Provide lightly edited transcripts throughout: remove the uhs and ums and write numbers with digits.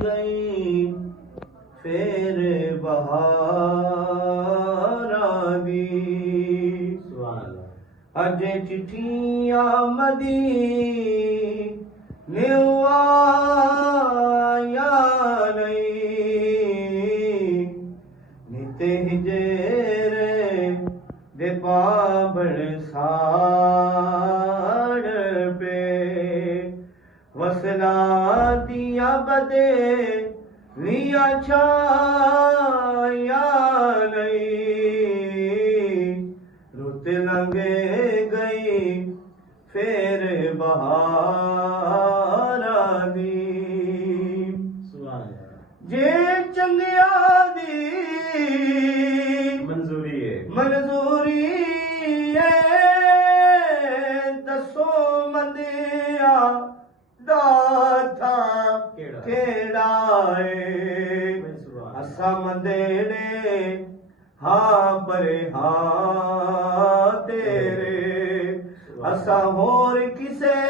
गई फिर बहार आ गई। अज चिट्ठियां मदीने आया नहीं, निते हिजेरे दे पाबण साड़ पे, वसला दिया बदे लिया छाया नहीं, रुत लंघ गई फिर बहार आ गई। जे चंगिया दी मंजूरी है, दसो मंदिया दाता केड़ा है। असा मंदेने हाँ परे हाँ तेरे, असा होर किसे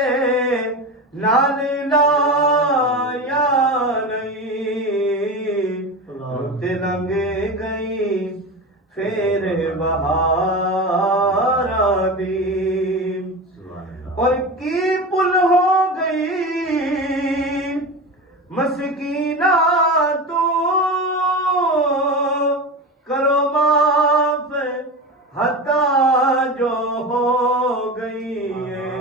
नाल लाया नहीं, रुत लंघ गई फिर बहार आ गई। और की पुल हो गई मस्कीना तो करो माफ हता जो हो गई है।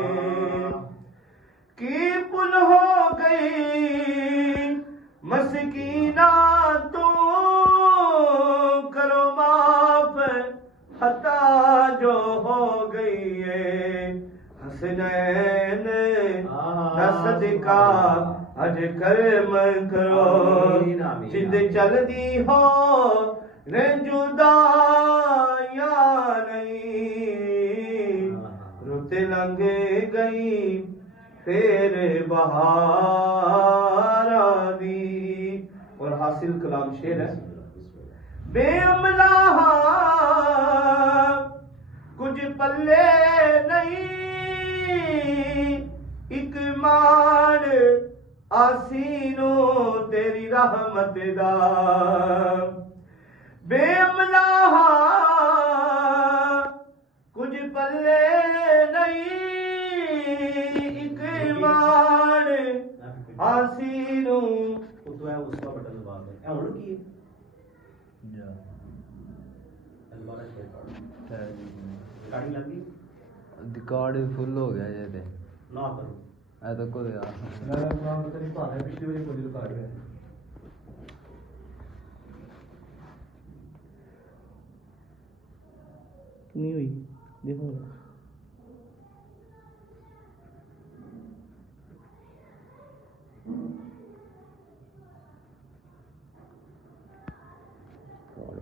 की पुल हो गई मस्कीना तो करो माफ हता जो हो गई है। हसनैन सदका अज कर्म करो, जिद चलदी हो जुदा या नहीं, रुत लंघ गई फिर बहार आ गई। और हासिल कलाम शेर है। बेअमला कुछ पल्ले नहीं, एक मान आसीनो तेरी रहमत दा। बेअमला कुछ पल्ले नहीं, एक मान आसीनो। तो है उसका बटन दबा दे। ए हुन की जा अलवारा शेर रिकॉर्डिंग लग गई, रिकॉर्ड फुल हो गया ये ते ना करो ऐ तो को यार मैं नाम तो नहीं पता है, पिछली बार कोई रिकॉर्ड है नहीं हुई। देखो और